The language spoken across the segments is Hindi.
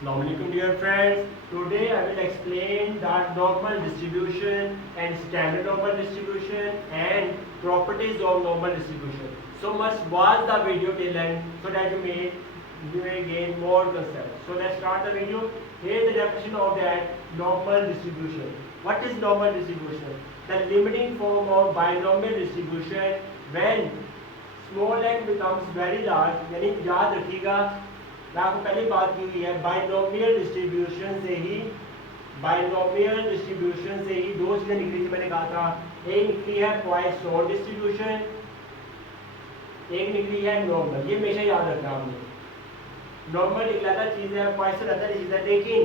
Assalamualaikum dear friends. Today I will explain the normal distribution and standard normal distribution and properties of normal distribution. So must watch the video till end so that you may gain more concepts. So let's start the video. Here is the definition of that normal distribution. What is normal distribution? The limiting form of binomial distribution when small n becomes very large. यानी याद रखिएगा मैं आपको पहले बात की हुई है बाइनोमियल डिस्ट्रीब्यूशन से ही दो चीजें निकली थी। मैंने कहा था एक निकली है पॉइसन डिस्ट्रीब्यूशन, एक निकली है नॉर्मल। ये हमेशा याद रखना आपने। नॉर्मल एक अलग चीज है, पॉइसन अलग चीज है, लेकिन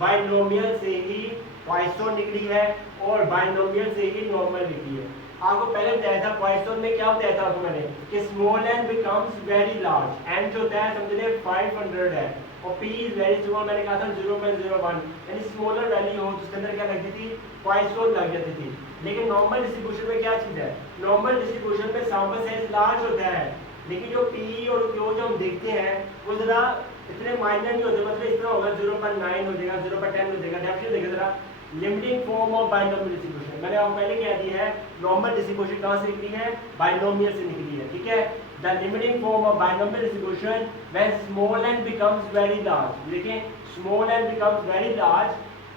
बाइनोमियल से ही पॉइसन निकली है और बाइनोमियल से ही नॉर्मल निकली है। आपको पहले बताया था पॉइसन में क्या बताया था आपको मैंने कि small n becomes very large. n जो होता है समझ ले 500 है और p इज वेरी स्मॉल। मैंने कहा था 0.01 यानी स्मॉलर वैल्यू हो तो उसके अंदर क्या लगती थी, पॉइसन लग जाती थी। लेकिन नॉर्मल डिस्ट्रीब्यूशन में क्या चीज है, नॉर्मल डिस्ट्रीब्यूशन में सैंपल साइज लार्ज होता है, लेकिन जो p और q जो हम देखते हैं वो जरा इतने माइनर नहीं होते। मतलब इस तरह होगा 0.9 हो जाएगा, 0.10 हो जाएगा। डेफिनेशन देखिए जरा, limiting form of binomial distribution. मैंने आपको पहले कह दिया है नॉर्मल डिस्ट्रीब्यूशन कहां से निकली है, बाइनोमियल से निकली है। ठीक है, the limiting form of binomial distribution when small n becomes very large. देखिए small n becomes very large,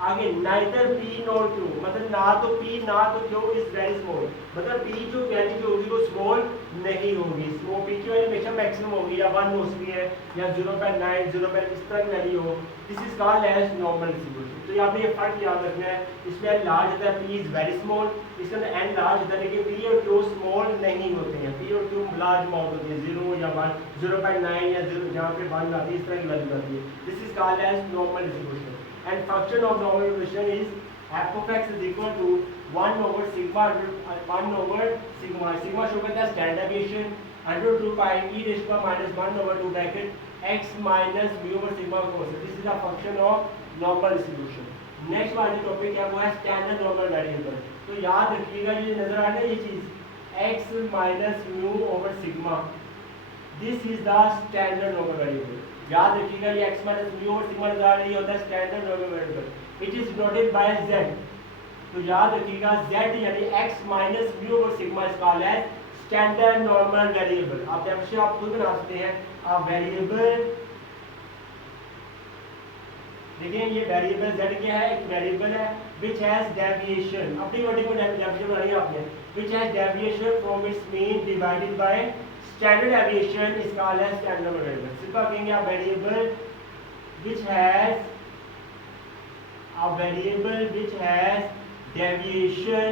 आगे नाइदर p नॉर q, मतलब ना तो p ना तो q इज वेरी स्मॉल। मतलब p जो वैल्यू जो होगी वो स्मॉल नहीं होगी। स्मॉल p की वैल्यू हमेशा मैक्सिमम होगी या 1 हो सकती है या 0.9 0. इस तरह की वैल्यू हो। This is called as normal distribution. तो यहाँ पे ये फर्क याद रखना है। इसमें n लार्ज होता है, p इज वेरी स्मॉल। इसके अंदर n लार्ज होता है लेकिन p और q स्मॉल नहीं होते हैं। p और q लार्ज अमाउंट होती है, 0 या 1, 0.9 या 0 जहाँ पे 1 आती है, इस तरह की वैल्यू आती है। This is called as normal distribution. And function of normal distribution is f of x is equal to 1 over sigma sigma show करता है standard deviation under 2 pi e raised to minus 1 over 2 bracket x minus mu over sigma cos। This is a function of normal distribution। Next वाली टॉपिक क्या वो है स्टैंडर्ड नॉर्मल वेरिएबल। तो याद रखिएगा ये नजर आ रहा है ये चीज x minus mu over sigma, this is the standard normal variable. याद रखिएगा ये x माइनस म्यू और सिग्मा निकाल रही होता है standard normal variable. It is denoted by z। तो याद रखिएगा z यानी x माइनस म्यू और sigma is called as standard normal variable. आप डेफिनेशन आप खुद बना सकते हैं। अ वेरिएबल, देखिए ये वेरिएबल z क्या है, एक वेरिएबल है व्हिच हैज डेविएशन। अपनी वर्डिंग में डेविएशन बनाई आपने, which has deviation from its mean divided by standard deviation is called as standard variable। Simple कहेंगे a variable which has deviation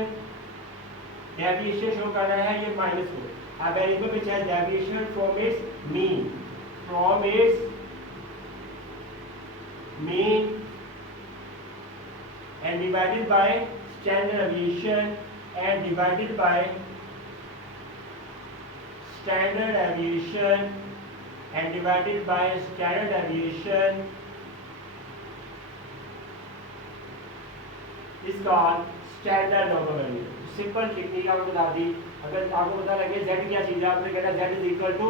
show कर रहा है ये माइनस को। a variable which has deviation from its mean and divided by standard deviation is called standard normal value। Simple technique आपको बता दी। अगर आपको पता लगे z क्या चीज है, आपने कहना z is equal to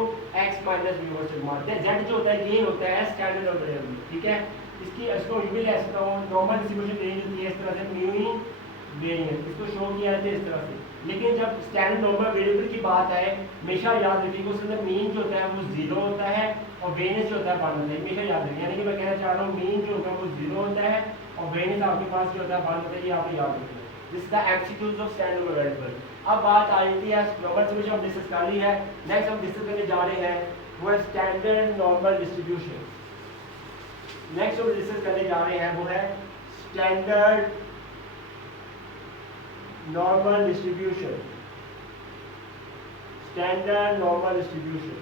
x minus mu over sigma। z जो होता है ये होता है स्टैंडर्ड नॉर्मल वेरिएबल। ठीक है, इसको भी ले सकता हूँ नॉर्मल डिस्ट्रीब्यूशन रेंज होती है इस तरह से म्यू इन वेरिएंस, इसको शो किया जाता है इस तरह से। लेकिन जब स्टैंडर्ड नॉर्मल वेरिएबल की बात आए हमेशा याद रखिएगा उसके अंदर मीन जो होता है वो 0 होता है और वेरिएंस जो होता है 1 होता है। हमेशा याद रखिए, यानी कि मैं कहना चाह रहा हूँ मीन जो होता है वो 0 होता है और वेरिएंस आपके पास जो होता है 1 होता है। ये आप याद रखिए। This is the MCQs of standard normal variable. अब बात आ रही है नॉर्मल डिस्ट्रीब्यूशन हम डिस्कस कर ली है। नेक्स्ट हम डिस्कस करने जा रहे हैं वो है स्टैंडर्ड नॉर्मल डिस्ट्रीब्यूशन। नेक्स्ट हम डिस्कस करने जा रहे हैं वो है standard normal distribution. Standard normal distribution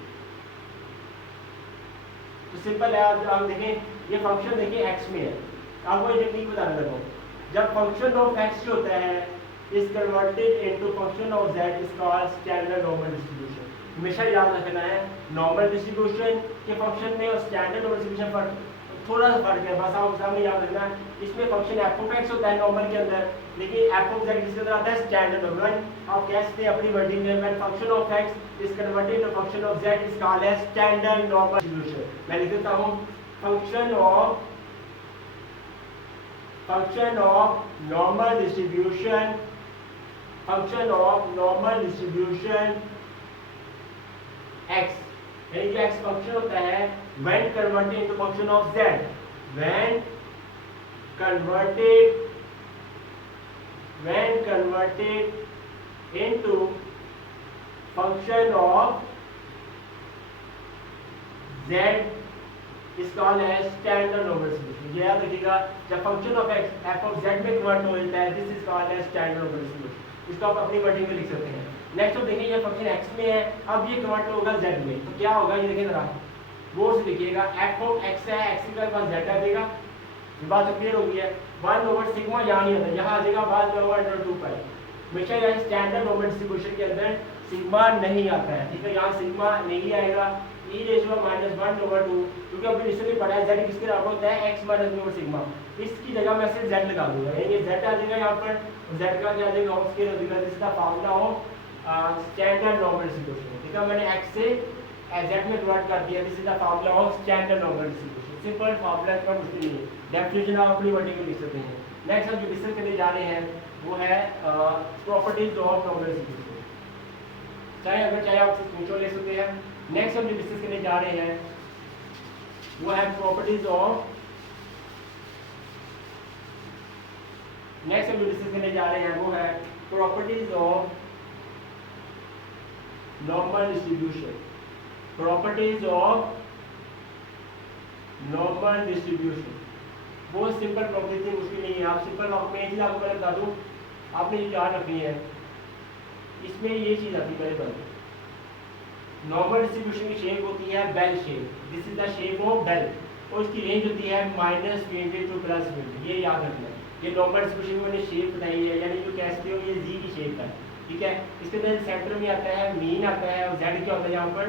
तो सिंपल है। आप देखें ये फंक्शन देखिए x में है। आपको ये टेक्निक बताने लगा हूं। जब फंक्शन ऑफ x जो होता है is converted into function of z is called standard normal distribution. हमेशा याद रखना है नॉर्मल डिस्ट्रीब्यूशन के फंक्शन में और स्टैंडर्ड नॉर्मल डिस्ट्रीब्यूशन पर थोड़ा सा फर्क है, बस आप सामने याद रखना। इसमें फंक्शन f of x होता है नॉर्मल के अंदर, लेकिन f of z किसके अंदर आता है स्टैंडर्ड नॉर्मल। आप कह सकते हैं अपनी वर्डिंग में when function of x is converted to function of z is called as standard normal distribution. मैं लिख देता हूं function of function of normal distribution x, यानी जो x फंक्शन होता है when converted into function of z, when converted into function of z is called as standard normal distribution। ये याद रखिएगा, जब function of x f of z में कन्वर्ट हो जाता है, this is called as standard normal distribution. इसको आप अपनी वर्डिंग में लिख सकते हैं। नेक्स्ट अब देखिए, ये फंक्शन x में है, अब ये कन्वर्ट होगा z में, तो क्या होगा ये देखिए जरा, गौर से लिखिएगा। f of x है, x के पास z आ जाएगा, ये बात क्लियर हो गई है। 1 ओवर सिग्मा यहाँ नहीं आता, यहाँ आ जाएगा बाद में ओवर अंडर 2 पाई। हमेशा यहाँ स्टैंडर्ड नॉर्मल डिस्ट्रीब्यूशन के अंदर सिग्मा नहीं आता है, ठीक है, यहाँ सिग्मा नहीं आएगा। e रेशियो -1 ओवर 2, क्योंकि अभी रिसेंटली पढ़ा है z किसके बराबर होता है, x minus b over sigma. इसकी जगह मैं सिर्फ z लगा दूंगा, ये z आ जाएगा यहाँ पर, z का क्या आ जाएगा, ऑफ स्केल हो जाएगा। This is the formula of standard normal distribution, ठीक है। मैंने x से z में कन्वर्ट कर दिया, this is the formula of standard normal distribution. Simple formula, इतना मुश्किल नहीं है, डेफिनेशन आप अपनी वर्डिंग में लिख सकते हैं। नेक्स्ट हम जो डिस्कस करने जा रहे हैं वो है प्रॉपर्टीज ऑफ नॉर्मल डिस्ट्रीब्यूशन। चाहे आप स्क्रीनशॉट ले सकते हैं। नेक्स्ट हम जो डिस्कस करने जा रहे हैं वो है प्रॉपर्टीज ऑफ नॉर्मल डिस्ट्रीब्यूशन। बहुत सिंपल प्रॉपर्टी थी, मुश्किल नहीं है। आप सिंपल मैं एक चीज आपको पहले बता दूं, आपने ये याद रखनी है, इसमें ये चीज आती है पहले। नॉर्मल डिस्ट्रीब्यूशन की शेप होती है bell shape, this is the shape of bell, और इसकी रेंज होती है -20 टू +20। ये याद रखना है, ये नॉर्मल डिस्ट्रीब्यूशन में मैंने शेप बताई है, यानी जो कहते हो ये जी की शेप है, ठीक है। इसके अंदर सेंटर में आता है, मीन आता है, और जेड क्या होता है यहाँ पर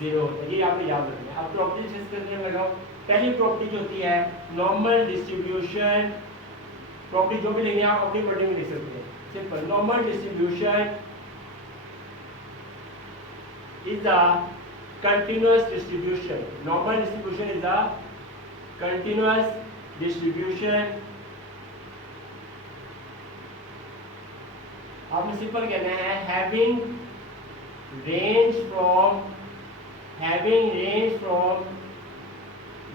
0 होता है। ये आपने याद रखना है। अब प्रॉपर्टी डिस्कस करने लगा। पहली प्रॉपर्टी जो होती है नॉर्मल डिस्ट्रीब्यूशन, प्रॉपर्टी जो भी लेंगे आप अपनी वर्डिंग में लिख सकते हैं। Simple, normal distribution is a continuous distribution. Normal distribution is a continuous distribution. आपने सिंपल कहना है having range from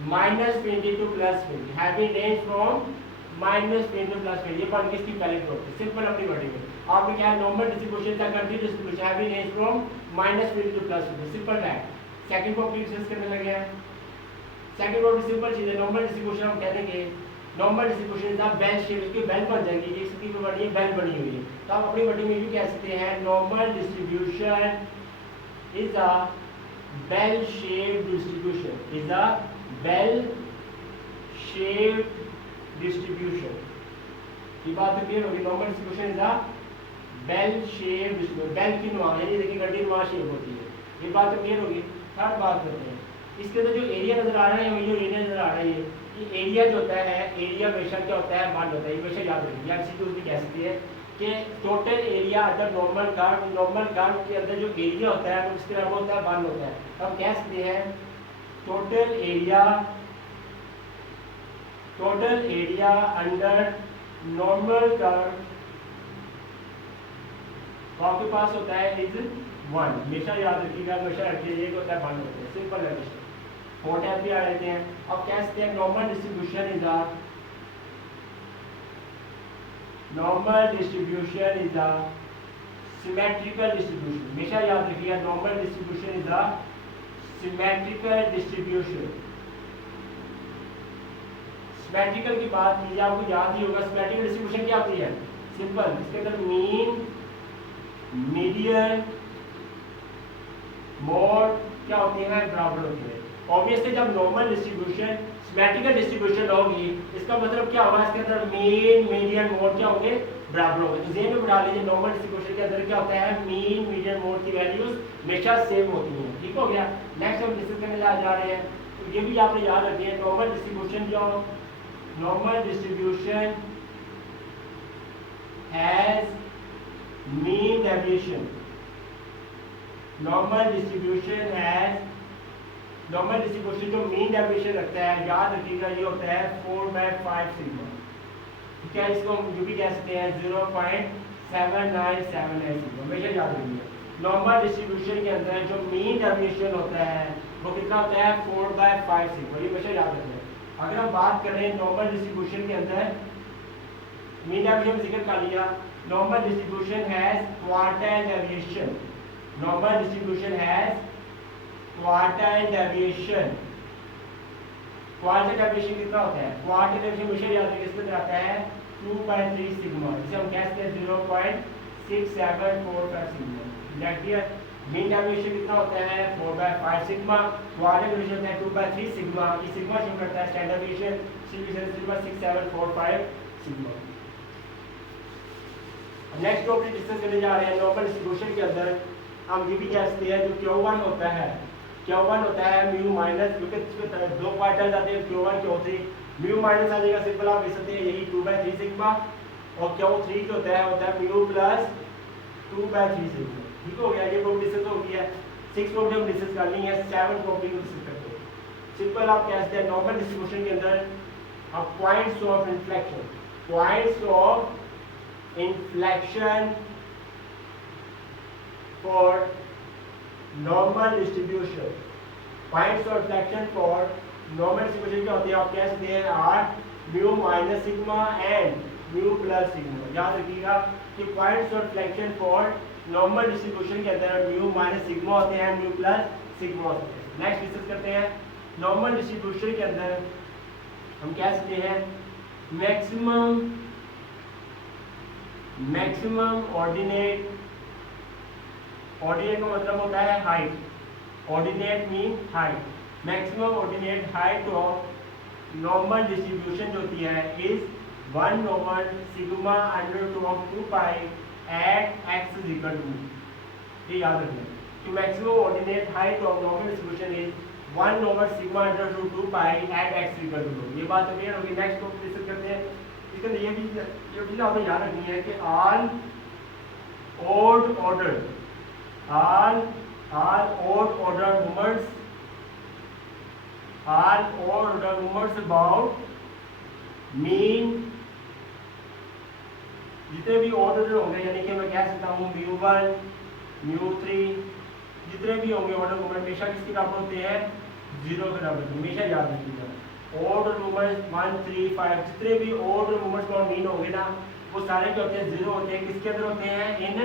-20 to +20, having range from -20 to +20। ये बात किसकी पहले प्रॉपर्टी, सिंपल अपनी वर्डिंग में। आपने क्या है, नॉर्मल डिस्ट्रीब्यूशन का continuous distribution having range from -20 to +20, simple है। सेकंड प्रॉपर्टी डिस्कस करने लगे हैं। सेकंड प्रॉपर्टी सिंपल चीज है, नॉर्मल डिस्ट्रीब्यूशन हम कह देंगे normal distribution is a bell shape, इसकी बेल बन जाएगी, ये इसकी जो बनी है बेल बनी हुई है, तो आप अपनी वर्डिंग में भी कह सकते हैं normal distribution is a bell shape distribution, is a bell shape distribution. ये बात क्लियर होगी, normal distribution is a bell shape distribution, bell की नुमा, यानी देखिए गड्डी नुमा शेप होती है। ये बात तो क्लियर होगी। थर्ड बात करते हैं, इसके अंदर जो एरिया नजर आ रहा है, ये जो एरिया नजर आ रहा है, ये एरिया जो होता है, एरिया हमेशा क्या होता है, वन होता है। ये हमेशा याद रखिए, आप सीधे उसमें कह सकते हैं कि total area under normal curve के अंदर जो एरिया होता है वो किस तरह होता है, वन होता है। हम कह सकते हैं total area under normal curve तो आपके पास होता है इज 1। हमेशा याद रखिएगा, हमेशा रखिए, ये होता है 1 होता है। सिंपल है, 4 टाइप भी आ जाते हैं। अब कह सकते हैं normal distribution is a symmetrical distribution. हमेशा याद रखिएगा, normal distribution is a symmetrical distribution. Symmetrical की बात कीजिए, आपको याद ही होगा सिमेट्रिकल डिस्ट्रीब्यूशन क्या होती है, सिंपल, इसके अंदर मीन मीडियन मोड क्या होती है, बराबर होती है। ऑब्वियसली जब नॉर्मल डिस्ट्रीब्यूशन सिमेट्रिकल डिस्ट्रीब्यूशन होगी, इसका मतलब क्या होगा, इसके अंदर मीन मीडियन मोड क्या होंगे, बराबर होंगे। तो जेन में बढ़ा लीजिए, नॉर्मल डिस्ट्रीब्यूशन के अंदर क्या होता है, मीन मीडियन मोड की वैल्यूज हमेशा सेम होती हैं। ठीक हो गया। नेक्स्ट हम डिस्कस करने जा रहे हैं, तो ये भी आपने याद रखिए, normal distribution has mean deviation। Normal distribution जो मीन डेविएशन रखता है, याद रखिएगा, ये होता है 4/5 सिग्मा। क्या इसको हम जो भी कह सकते हैं 0.7978 हमेशा याद रखिए। नॉर्मल डिस्ट्रीब्यूशन के अंदर जो मीन डेविएशन होता है वो कितना होता है 4/5 सिग्मा, ये हमेशा याद रखना है। अगर हम बात करें नॉर्मल डिस्ट्रीब्यूशन के अंदर मीन डेविएशन जिक्र कर लिया, normal distribution has quartile deviation, normal distribution has quartile deviation. Quartile deviation कितना होता है? क्वार्टाइल डेविएशन हमेशा याद रखिए इसमें आता है 2/3 सिग्मा, जिसे हम कहते हैं 0.6745 sigma. Next year mean deviation कितना होता है 4/5 सिग्मा, क्वार्टाइल डेविएशन होता है 2/3 सिग्मा। ये सिग्मा शो करता है standard deviation 6745 sigma. Next topic discuss करने जा रहे हैं नॉर्मल डिस्ट्रीब्यूशन के अंदर हम ये भी कह सकते हैं जो Q1 होता है, Q1 होता है म्यू माइनस, क्योंकि इसमें दो क्वार्टर आते हैं Q1 Q3, म्यू माइनस आ जाएगा, सिंपल आप लिख सकते हैं यही 2/3 सिग्मा, और Q3 जो होता है म्यू प्लस 2/3 सिग्मा। ठीक हो गया, ये प्रॉपर्टी डिस्कस हो गई है। 6 प्रॉपर्टी हम डिस्कस कर ली है, 7 प्रॉपर्टी को डिस्कस करते हैं। सिंपल आप कह सकते हैं नॉर्मल डिस्ट्रीब्यूशन के अंदर अब points of inflection, points of inflection for normal distribution, points of inflection for normal distribution क्या होती है आप कह सकते हैं are mu minus sigma and mu plus sigma. याद रखिएगा कि points of inflection for normal distribution के अंदर म्यू माइनस सिग्मा होते हैं, म्यू प्लस सिग्मा होते हैं। नेक्स्ट डिस्कस करते हैं नॉर्मल डिस्ट्रीब्यूशन के अंदर हम कह सकते हैं मैक्सिमम ऑर्डिनेट, ऑर्डिनेट का मतलब होता है height, ordinate mean height, maximum ordinate height of normal distribution जो होती है is 1/σ√2 pi at x is equal to, ये याद रखना कि maximum ordinate height of normal distribution is 1/σ√2 pi at x is equal to. ये बात क्लियर होगी। नेक्स्ट टॉपिक डिस्कस करते हैं, इसके लिए ये भी आपको याद रखनी है कि all odd ordered movements about mean, जितने भी ऑर्डर होंगे यानी कि मैं कह सकता हूँ μ1 μ3 जितने भी होंगे ऑर्डर मूवमेंट हमेशा किसके बराबर होते हैं 0 के बराबर, हमेशा याद रखिएगा। ऑर्डर मूवमेंट्स 1 3 5 जितने भी ऑर्डर मूवमेंट्स का मीन होंगे ना वो सारे क्या होते हैं 0 होते हैं। किसके अंदर होते हैं? In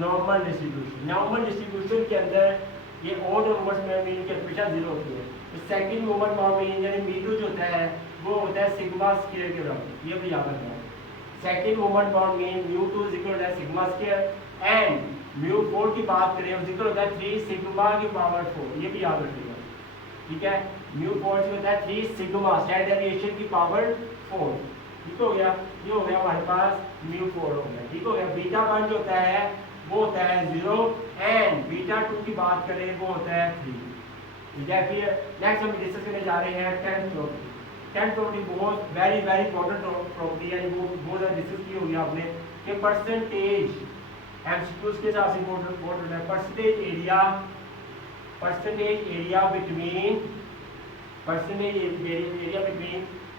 normal distribution. Normal distribution के अंदर ये ऑर्डर मूवमेंट्स में मीन के हमेशा 0 होती है। तो सेकंड मूवमेंट का मीन यानी m2 जो होता है वो होता है सिग्मा स्क्वायर के बराबर, ये भी याद रखना है। सेकंड मूवमेंट का mean μ2 is equal to sigma square and μ4 की बात करें हम इक्वल होता है 3 सिग्मा की पावर 4, ये भी याद रखिएगा। ठीक है, μ4 से होता है 3 सिग्मा स्टैंडर्ड डेविएशन की पावर 4। ठीक हो गया, ये हो गया हमारे पास μ4 हो गया। ठीक हो गया। β1 जो होता है वो होता है 0 एंड β2 की बात करें वो होता है 3। ठीक है, फिर नेक्स्ट हम डिस्कस करने जा रहे हैं 10th प्रॉपर्टी। 10th प्रॉपर्टी बहुत वेरी इंपॉर्टेंट प्रॉपर्टी है, वो बहुत ज़्यादा डिस्कस की होगी आपने कि परसेंटेज एमसीक्यूज के हिसाब से इम्पोर्टेंट है। Percentage area between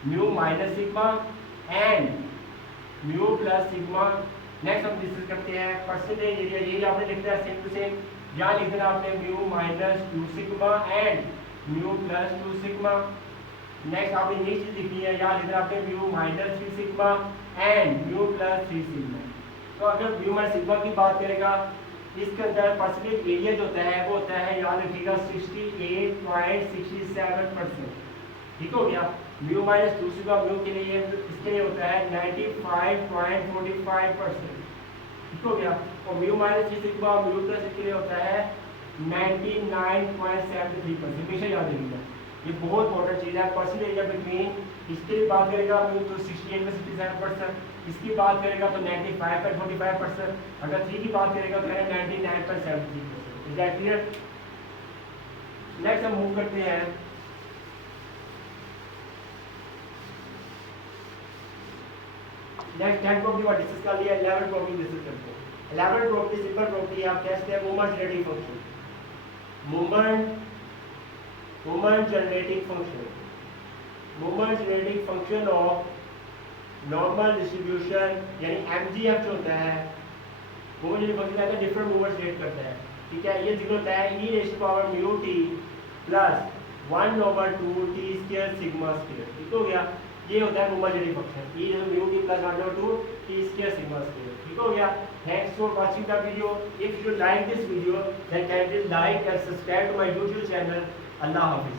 mu minus sigma and mu plus sigma. Next हम डिस्कस करते हैं परसेंटेज एरिया, ये आपने लिखना है सेम टू सेम, यहाँ लिख देना आपने mu minus 2 sigma and mu plus 2 sigma. Next आपने ये चीज लिखनी है, यहाँ लिख देना आपने mu minus 3 sigma and mu plus 3 sigma. तो अगर म्यू माइनस सिग्मा की बात करेगा इसके अंदर परसेंटेज एरिया जो होता है वो होता है याद रखिएगा 68.67%। ठीक हो गया। म्यू माइनस 2 सिग्मा म्यू के लिए इसके लिए होता है 95.45%। ठीक हो गया। और mu minus 3 sigma mu plus के लिए होता है 99.73%। हमेशा याद रखिएगा, ये बहुत इंपॉर्टेंट चीज़ है। परसेंटेज एरिया बिटवीन इसकी बात करेगा म्यू तो 68.67%, इसकी बात करेगा तो 95.45%, अगर 3 की बात करेगा तो है 99.73%। Is that clear? नेक्स्ट हम मूव करते हैं नेक्स्ट 10 प्रॉपर्टी का डिस्कस कर लिया, 11 प्रॉपर्टी डिस्कस करते हैं। 11 प्रॉपर्टी सिंपल प्रॉपर्टी आप कहते हैं moment generating function, moment generating function of normal distribution यानी MGF जो होता है मूवमेंट जेनेटिक फंक्शन कहते हैं डिफरेंट मूवमेंट्स क्रिएट करता है, ठीक है। ये जिक्र होता है e raise to power mu t plus 1/2 t square sigma square, ठीक हो गया। ये होता है movement genetic function e raise to mu t plus 1/2 t square sigma square, ठीक हो गया। Thanks for watching the video. If you like this video then kindly like and subscribe to my YouTube channel. Allah Hafiz.